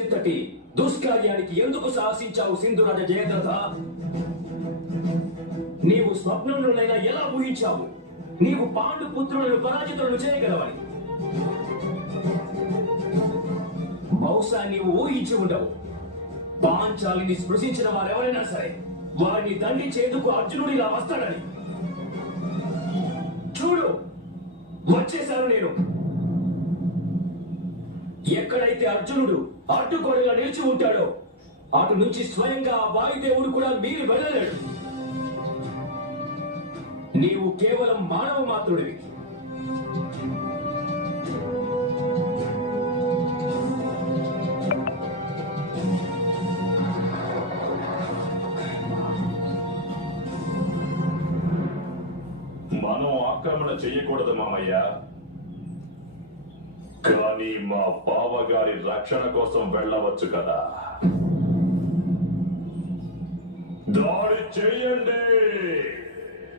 ఎంతటి దుష్కార్యానికి ఎందుకు సాహసించావు సింధురాజ జయద్రథ? నీవు స్వప్నంలోనైనా ఎలా ఊహించావు నీవు పాండు పుత్రులను పరాజితులను చేయగలవని? బహుశా నీవు ఊహించి ఉండవు. పాంచాలిని స్పృశించిన వారెవరైనా సరే వారిని దండించేందుకు అర్జునుడు ఇలా వస్తాడని. చూడు, వచ్చేశాను నేను. ఎక్కడైతే అర్జునుడు అడ్డుగోడగా నిలిచి ఉంటాడో అటు నుంచి స్వయంగా ఆ వాయుదేవుడు కూడా మీరు వెళ్ళలేడు. నీవు కేవలం మానవ మాత్రుడివి. మనం ఆక్రమణ చెయ్యకూడదు మామయ్య, కానీ మా బావగారి రక్షణ కోసం వెళ్ళవచ్చు కదా. దాడి చెయ్యండి.